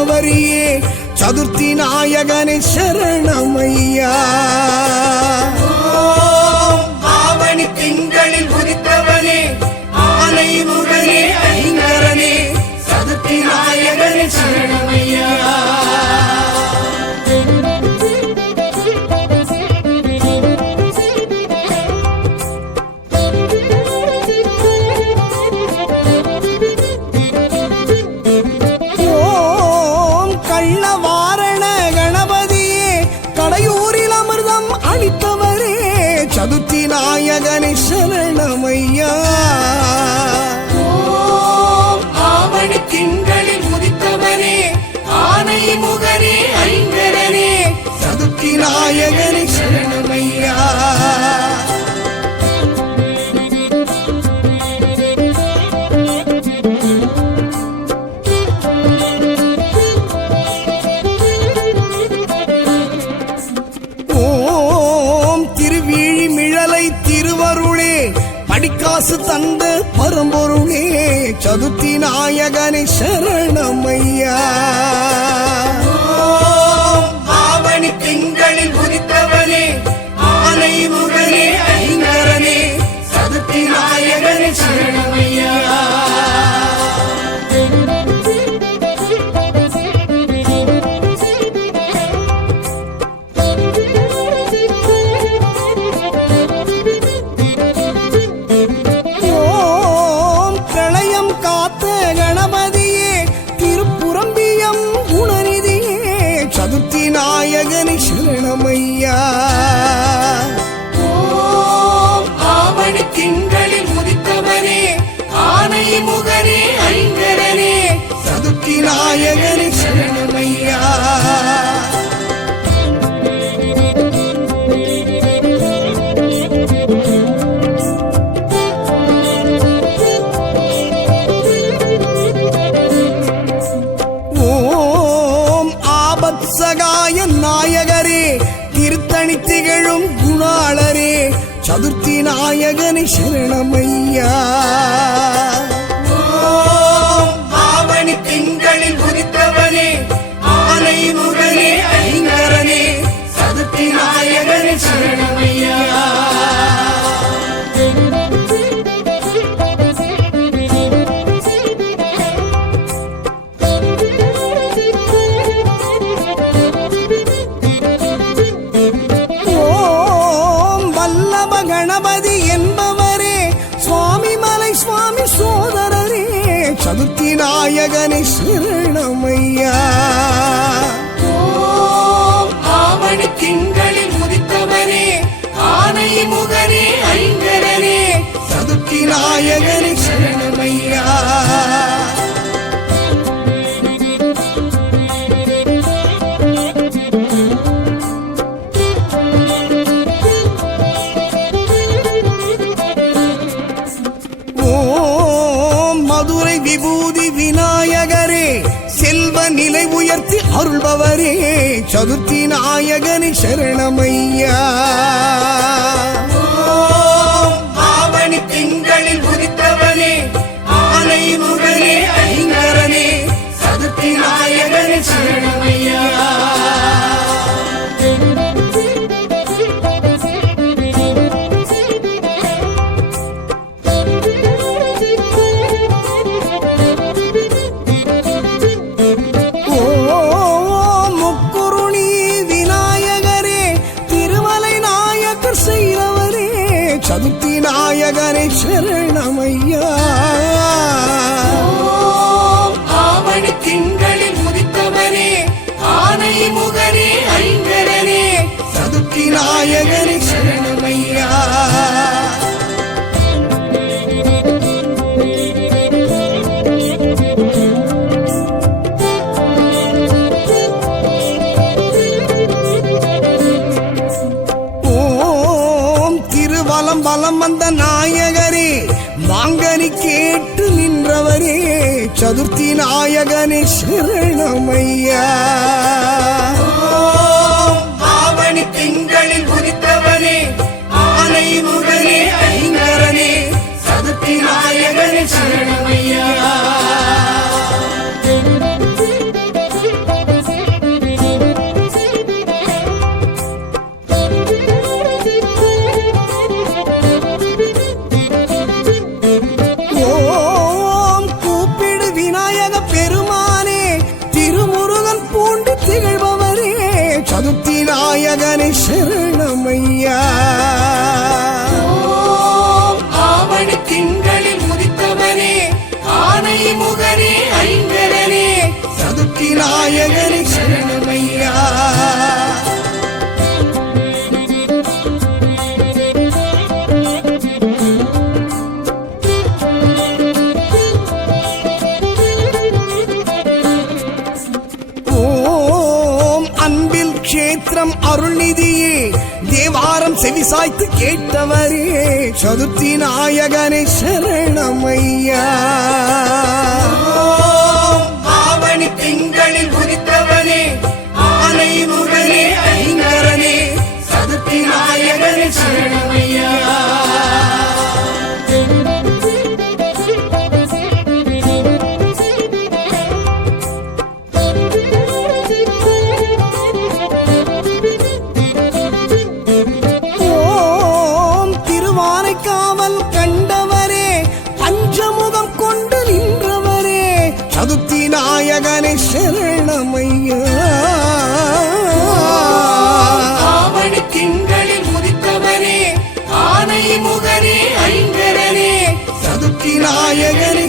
அளித்தவரியே சதுர்த்தி நாயகனே சரணமையா. ஆவணி திங்களில் உதித்தவனே ஆனை முகனே ஐங்கரனே சதுர்த்தி நாயகனே சரணமையா. சதுர்த்தி நாயகனே சரணமையா. ஆவணி திங்களில் உதித்தவனே ஆனை முகனே ஐங்கரனே சதுர்த்தி நாயகனே சரணமையா. திருவருளே படிக்காசு தந்த பரம்பொருளே சதுர்த்தி நாயகனே சரணமையா. ஆவணி திங்களில் உதித்தவனே ஆனை முகனே ஐங்கரனே சதுர்த்தி நாயகனே சரணமையா. சதுர்த்தி நாயகனே சரணமையா. ஆவணி திங்களில் உதித்தவனே ஆனை முகனே ஐங்கரனே சதுர்த்தி நாயகனே சரணமையா. சகாய நாயகரே திருத்தணி திகழும் குணாளரே சதுர்த்தி நாயகனே சரணமையா. ஆவணி திங்களில் உதித்தவனே ஆனை முகனே ஐங்கரனே சதுர்த்தி நாயகனே சரணமையா. கணபதி என்பவரே சுவாமி மலை சுவாமி சோதரரே சதுர்த்தி நாயகனே சரணமையா. ஆவணி திங்களில் உதித்தவனே ஆனை முகனே ஐங்கரனே சதுர்த்தி நாயகனே சரணமையா. மதுரை விபூதி விநாயகரே செல்வ நிலை உயர்த்தி அருள்பவரே சதுர்த்தி நாயகனே சரணமையா. ஆவணி திங்களில் உதித்தவனே ஆனை முகனே ஐங்கரனே சதுர்த்தி நாயகனே சரணமையா. சதுர்த்தி நாயகனே சரணமையா. ஆவணி திங்களில் உதித்தவனே ஆனை முகனே ஐங்கரனே சதுர்த்தி நாயகனே சரணமையா. பலம் வந்த நாயகரே மாங்கனி கேட்டு நின்றவரே சதுர்த்தி நாயகனே சரணமையா. ஆவணி திங்களில் உதித்தவனே ஆனை முகனே ஐங்கரனே சதுர்த்தி நாயகனே சரணமையா. நாயகனே சரணமையா. ஓம் ஆவணி திங்களில் உதித்தவனே ஆனை முகனே ஐங்கரனே சதுர்த்தி நாயகனே சரணமையா. கஷேத்திரம் அருள்நிதியே தேவாரம் செவிசாய்த்து கேட்டவரே சதுர்த்தி நாயகனே சரணமையா. ஆவணி திங்களில் உதித்தவனே ஆனை முகனே ஐங்கரனே சதுர்த்தி நாயகனே சரணமையா. சதுர்த்தி நாயகனே சரணமையா. ஆவணி திங்களில் உதித்தவனே ஆனை முகனே ஐங்கரனே சதுர்த்தி நாயகனே